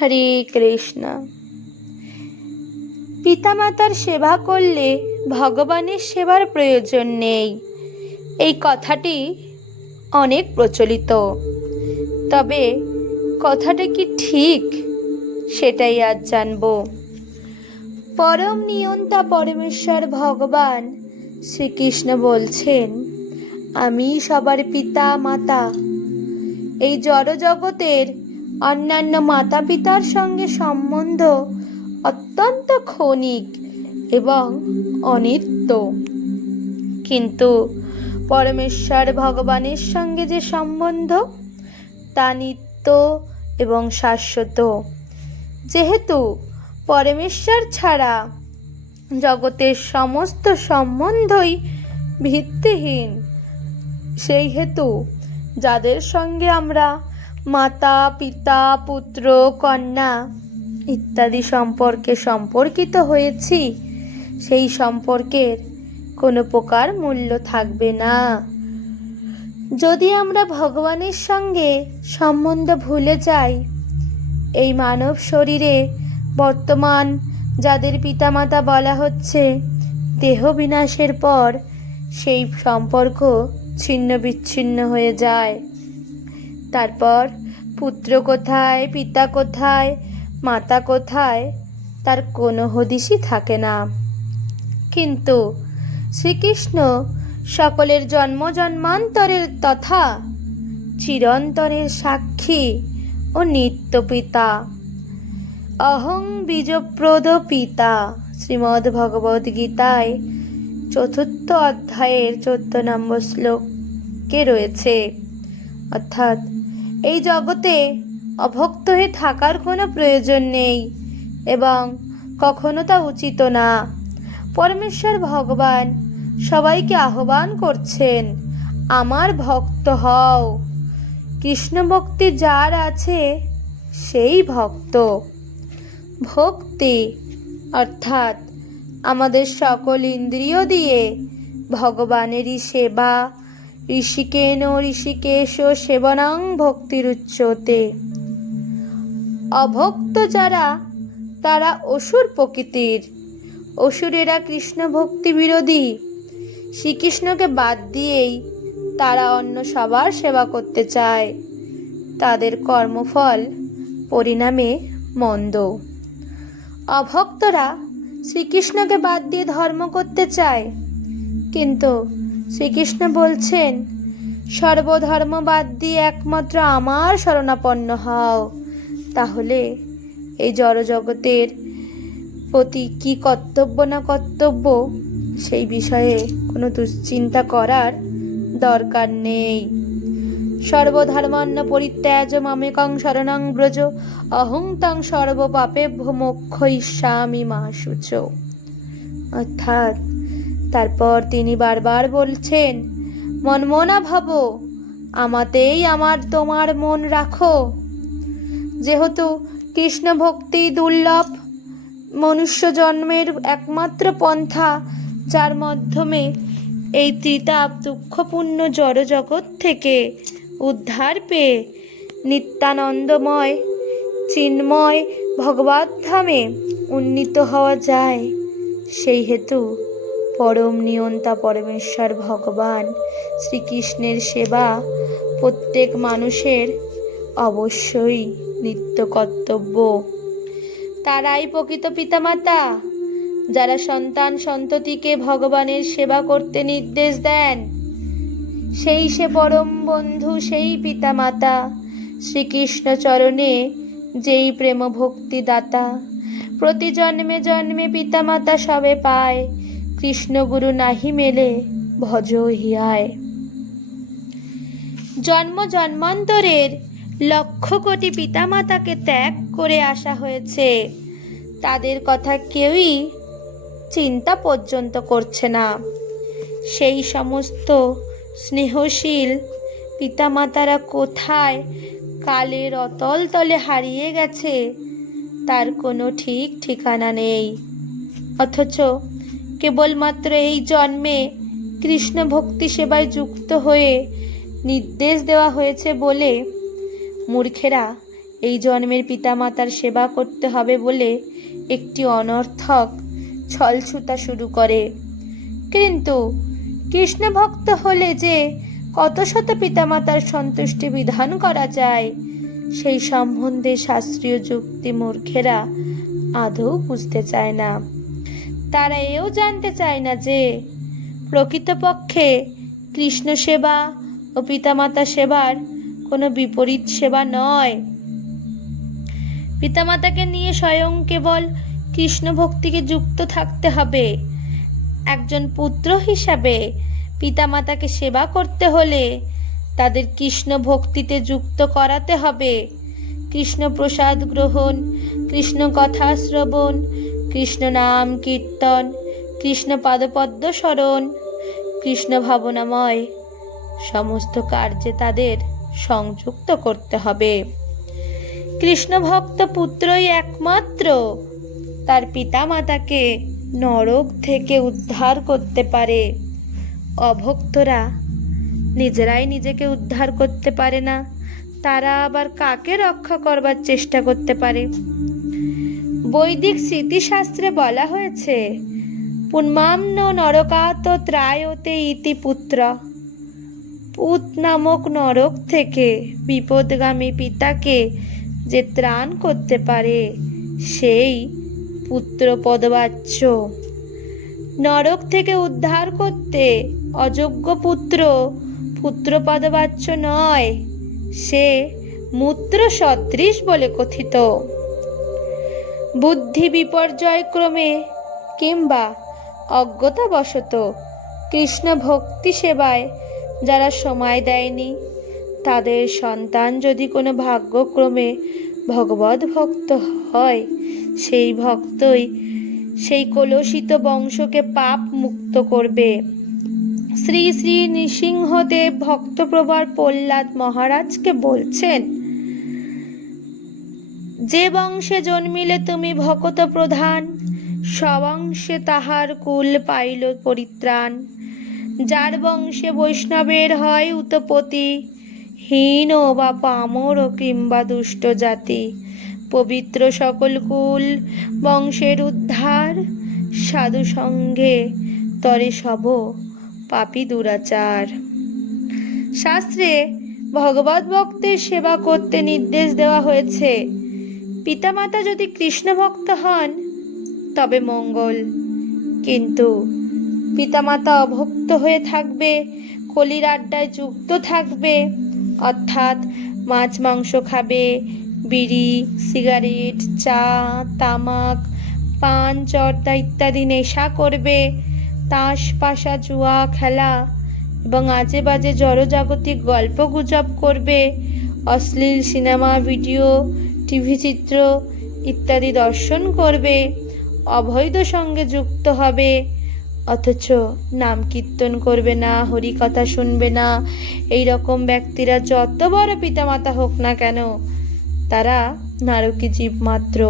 হরে কৃষ্ণ। পিতামাতার সেবা করলে ভগবানের সেবার প্রয়োজন নেই, এই কথাটি অনেক প্রচলিত। তবে কথাটা কি ঠিক, সেটাই আজ জানব। পরম নিয়ন্তা পরমেশ্বর ভগবান শ্রীকৃষ্ণ বলছেন, আমি সবার পিতা মাতা। এই জড় জগতের অন্যান্য মাতা পিতার সঙ্গে সম্বন্ধ অত্যন্ত ক্ষণিক এবং অনিত্য, কিন্তু পরমেশ্বর ভগবানের সঙ্গে যে সম্বন্ধ তা নিত্য এবং শাশ্বত। যেহেতু পরমেশ্বর ছাড়া জগতের সমস্ত সম্বন্ধই ভিত্তিহীন, সেই হেতু যাদের সঙ্গে আমরা মাতা পিতা পুত্র কন্যা ইত্যাদি সম্পর্কে সম্পর্কিত হয়েছি, সেই সম্পর্কের কোনো প্রকার মূল্য থাকবে না। যদি আমরা ভগবানের সঙ্গে সম্বন্ধ ভুলে যাই, এই মানব শরীরে বর্তমান যাদের পিতামাতা বলা হচ্ছে, দেহ বিনাশের পর সেই সম্পর্ক ছিন্ন বিচ্ছিন্ন হয়ে যায়। তারপর পুত্র কোথায়, পিতা কোথায়, মাতা কোথায়, তার কোনো হদিশই থাকে না। কিন্তু শ্রীকৃষ্ণ সকলের জন্ম জন্মান্তরের তথা চিরন্তনের সাক্ষী ও নিত্য পিতা। অহং বীজপ্রদ পিতা, শ্রীমদ্ ভগবদ গীতায় ৪র্থ অধ্যায়ের ১৪ নম্বর শ্লোকে রয়েছে। অর্থাৎ এই জগতে অভক্ত হয়ে থাকার কোনো প্রয়োজন নেই এবং কখনো তা উচিত না। পরমেশ্বর ভগবান সবাইকে আহ্বান করছেন, আমার ভক্ত হও। কৃষ্ণ ভক্তি যার আছে সেই ভক্ত। ভক্তি অর্থাৎ আমাদের সকল ইন্দ্রিয় দিয়ে ভগবানেরই সেবা। ঋষিকেন ঋষিকেশ সেবনং ভক্তিরুচ্যতে। অভক্ত যারা, তারা অসুর প্রকৃতির। অসুরেরা কৃষ্ণ ভক্তি বিরোধী। শ্রীকৃষ্ণকে বাদ দিয়েই তারা অন্য সবার সেবা করতে চায়। তাদের কর্মফল পরিণামে মন্দ। অভক্তরা শ্রীকৃষ্ণকে বাদ দিয়ে ধর্ম করতে চায়, কিন্তু শ্রীকৃষ্ণ বলছেন, সর্বধর্ম বাদ দিয়ে একমাত্র আমার শরণাপন্ন হও। তাহলে এই জড়জগতের প্রতি কি কর্তব্য না কর্তব্য, সেই বিষয়ে কোনো দুশ্চিন্তা করার দরকার নেই। সর্বধর্মান্ন পরিত্যাজ্য মামেকং শরণং ব্রজ, অহং তং সর্বপাপেভ্যো মোক্ষয়িষ্যামি মা শুচো। অর্থাৎ তারপর তিনি বারবার বলছেন, মনমনা ভব, আমাতেই আমার তোমার মন রাখো। যেহেতু কৃষ্ণ ভক্তি দুর্লভ, মনুষ্য জন্মের একমাত্র পন্থা, যার মাধ্যমে এই ত্রিতাপ দুঃখপূর্ণ জড়জগৎ থেকে উদ্ধার পেয়ে নিত্যানন্দময় চিন্ময় ভগবদ্ধামে উন্নীত হওয়া যায়, সেই হেতু পরম নিয়ন্তা পরমেশ্বর ভগবান শ্রীকৃষ্ণের সেবা প্রত্যেক মানুষের অবশ্যই নিত্য কর্তব্য। তারাই প্রকৃত পিতামাতা, যারা সন্তান সন্ততিকে ভগবানের সেবা করতে নির্দেশ দেন। সেই সে পরম বন্ধু, সেই পিতামাতা শ্রীকৃষ্ণ চরণে যেই প্রেম ভক্তি দাতা। প্রতি জন্মে জন্মে পিতামাতা সবে পায়, কৃষ্ণ গুরু নাহি মেলে ভজ হিয়ায়। জন্ম জন্মান্তরের লক্ষ কোটি পিতামাতাকে ত্যাগ করে আসা হয়েছে, তাদের কথা কেউই চিন্তা পর্যন্ত করছে না। সেই সমস্ত স্নেহশীল পিতামাতারা কোথায় কালের অতল তলে হারিয়ে গেছে, তার কোনো ঠিক ঠিকানা নেই। অথচ কেবলমাত্র এই জন্মে কৃষ্ণ ভক্তি সেবায় যুক্ত হয়ে নির্দেশ দেওয়া হয়েছে বলে মূর্খেরা এই জন্মের পিতামাতার সেবা করতে হবে বলে একটি অনর্থক ছলছুতা শুরু করে। কিন্তু কৃষ্ণ ভক্ত হলে যে কত শত পিতামাতার সন্তুষ্টি বিধান করা যায়, সেই সম্বন্ধে শাস্ত্রীয় যুক্তি মূর্খেরা আদৌ বুঝতে চায় না। তারা এও জানতে চায় না যে প্রকৃতপক্ষে কৃষ্ণ সেবা ও পিতামাতা সেবার কোনো বিপরীত সেবা নয়। পিতামাতাকে নিয়ে স্বয়ং কেবল কৃষ্ণ ভক্তিকে যুক্ত থাকতে হবে। একজন পুত্র হিসাবে পিতামাতাকে সেবা করতে হলে তাদের কৃষ্ণ ভক্তিতে যুক্ত করাতে হবে। কৃষ্ণ প্রসাদ গ্রহণ, কৃষ্ণ কথা শ্রবণ, কৃষ্ণ নাম কীর্তন, কৃষ্ণ পাদপদ্ম স্মরণ, কৃষ্ণ ভাবনাময় সমস্ত কার্যে তাদের সংযুক্ত করতে হবে। কৃষ্ণ ভক্ত পুত্রই একমাত্র তার পিতামাতাকে নরক থেকে উদ্ধার করতে পারে। অভক্তরা নিজেরাই নিজেকে উদ্ধার করতে পারে না, তারা আবার কাকে রক্ষা করবার চেষ্টা করতে পারে? বৈদিক স্মৃতিশাস্ত্রে বলা হয়েছে, পুণ্যাম্ন নরকাত ত্রায়তে ইতি পুত্র। পুত নামক নরক থেকে বিপদগামী পিতাকে যে ত্রাণ করতে পারে সেই পুত্র পদবাচ্য। নরক থেকে উদ্ধার করতে অযোগ্য পুত্র পুত্রপদবাচ্য নয়, সে মূত্র সদৃশ বলে কথিত। বুদ্ধি বিপর্যয় ক্রমে কিংবা অজ্ঞতাবশত কৃষ্ণ ভক্তি সেবায় যারা সময় দেয়নি, তাদের সন্তান যদি কোনো ভাগ্যক্রমে ভগবত ভক্ত হয়, সেই ভক্তই সেই কলুষিত বংশকে পাপ মুক্ত করবে। শ্রী শ্রী নৃসিংহদেব ভক্তপ্রবর প্রহ্লাদ মহারাজকে বলছেন, যে বংশে জন্মিলে তুমি ভকত প্রধান, স্ববংশে তাহার কুল পাইল পরিত্রাণ। যার বংশে বৈষ্ণবের হয় উৎপত্তি, হীন বা পামর কিংবা দুষ্ট জাতি। পবিত্র সকল কুল বংশের উদ্ধার, সাধু সঙ্গে তরে সব পাপী দুরাচার। শাস্ত্রে ভগবত ভক্তের সেবা করতে নির্দেশ দেওয়া হয়েছে। পিতামাতা যদি কৃষ্ণ ভক্ত হন তবে মঙ্গল, কিন্তু পিতামাতা অভক্ত হয়ে থাকবে, কলির আড্ডায় যুক্ত থাকবে, অর্থাৎ মাছ মাংস খাবে, বিড়ি সিগারেট চা তামাক পান জর্দা ইত্যাদি নেশা করবে, তাস পাশা জুয়া খেলা এবং আজে বাজে জড়জাগতিক গল্প গুজব করবে, অশ্লীল সিনেমা ভিডিও টিভি চিত্র ইত্যাদি দর্শন করবে, অবৈধ সঙ্গে যুক্ত হবে, অথচ নাম কীর্তন করবে না, হরি কথা শুনবে না। এই রকম ব্যক্তিরা যত বড় পিতামাতা হোক না কেন, তারা নারকী জীব মাত্র।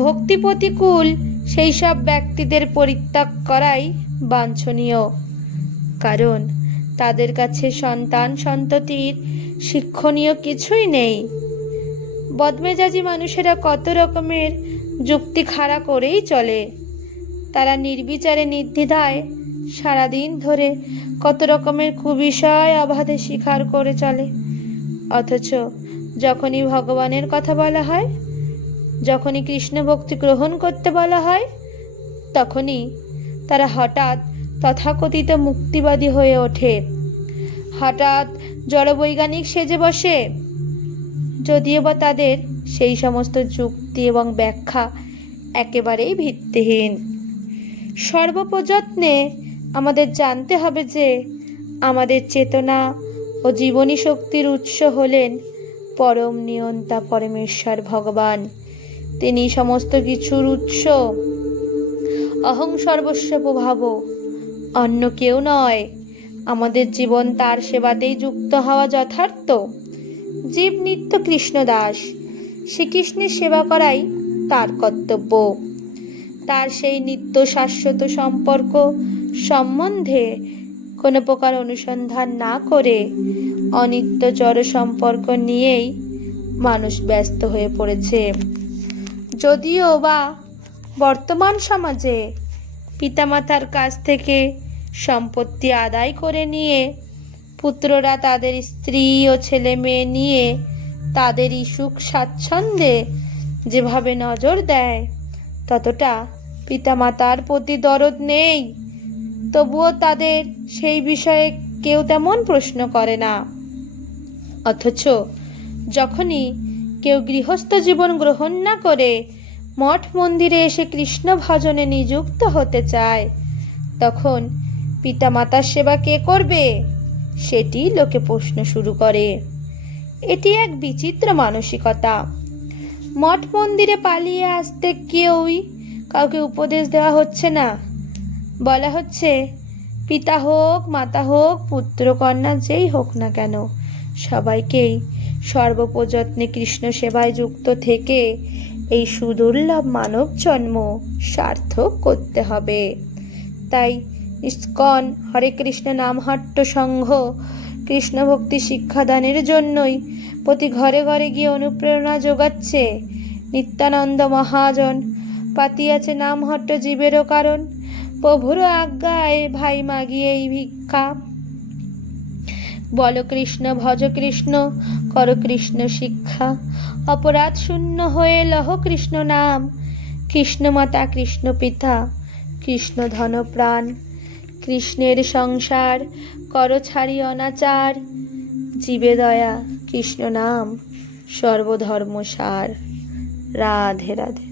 ভক্তি প্রতিকূল সেই সব ব্যক্তিদের পরিত্যাগ করাই বাঞ্ছনীয়, কারণ তাদের কাছে সন্তান সন্ততির শিক্ষণীয় কিছুই নেই। বদমেজাজি মানুষেরা কত রকমের যুক্তি খাড়া করেই চলে। তারা নির্বিচারে নির্দ্বিধায় সারাদিন ধরে কত রকমের কুবিষয় অবাধে স্বীকার করে চলে, অথচ যখনই ভগবানের কথা বলা হয়, যখনই কৃষ্ণ ভক্তি গ্রহণ করতে বলা হয়, তখনই তারা হঠাৎ তথাকথিত মুক্তিবাদী হয়ে ওঠে, হঠাৎ জড়বৈজ্ঞানিক সেজে বসে। যদিও বা তাদের সেই সমস্ত যুক্তি এবং ব্যাখ্যা একেবারেই ভিত্তিহীন। সর্বপ্রযত্নে আমাদের জানতে হবে যে আমাদের চেতনা ও জীবনী শক্তির উৎস হলেন পরম নিয়ন্তা পরমেশ্বর ভগবান। তিনি সমস্ত কিছুর উৎস। অহং সর্বস্ব প্রভাব, অন্য কেউ নয়। আমাদের জীবন তার সেবাতেই যুক্ত হওয়া যথার্থ। জীব নিত্য কৃষ্ণদাস, শ্রীকৃষ্ণের সেবা করাই তার কর্তব্য। তার সেই নিত্য শাশ্বত সম্পর্ক সম্বন্ধে কোনো প্রকার অনুসন্ধান না করে অনিত্য জড় সম্পর্ক নিয়েই মানুষ ব্যস্ত হয়ে পড়েছে। যদিও বা বর্তমান সমাজে পিতামাতার কাছ থেকে সম্পত্তি আদায় করে নিয়ে পুত্ররা তাদের স্ত্রী ও ছেলে মেয়ে নিয়ে তাদেরই সুখ স্বাচ্ছন্দ্যে যেভাবে নজর দেয়, ততটা পিতামাতার প্রতি দরদ নেই। তবুও তাদের সেই বিষয়ে কেউ তেমন প্রশ্ন করে না। অথচ যখনই কেউ গৃহস্থ জীবন গ্রহণ না করে মঠ মন্দিরে এসে কৃষ্ণ ভজনে নিযুক্ত হতে চায়, তখন পিতামাতার সেবা কে করবে সেটি লোকে প্রশ্ন শুরু করে। এটি এক বিচিত্র মানসিকতা। মঠ মন্দিরে পালিয়ে আসতে কাউকে উপদেশ দেওয়া হচ্ছে না। বলা হচ্ছে, পিতা হোক মাতা হোক পুত্র কন্যা যেই হোক না কেন, সবাইকেই সর্বপ্রযত্নে কৃষ্ণ সেবায় যুক্ত থেকে এই সুদুর্লভ মানব জন্ম সার্থক করতে হবে। তাই ইস্কন হরে কৃষ্ণ নামহট্ট সংঘ কৃষ্ণ ভক্তি শিক্ষাদানের জন্যই প্রতি ঘরে ঘরে গিয়ে অনুপ্রেরণা যোগাচ্ছে। নিত্যানন্দ মহাজন পাতিয়াছে নামহট্ট জীবেরও কারণ, প্রভুর আজ্ঞায় ভাই মাগিয়ে এই ভিক্ষা। বল কৃষ্ণ ভজ কৃষ্ণ কর কৃষ্ণ শিক্ষা, অপরাধ শূন্য হয়ে লহ কৃষ্ণ নাম। কৃষ্ণ মাতা কৃষ্ণ পিতা কৃষ্ণ ধন প্রাণ, কৃষ্ণের সংসার কর ছাড়ি অনাচার। জীবে দয়া কৃষ্ণ নাম সর্বধর্ম সার। রাধে রাধে।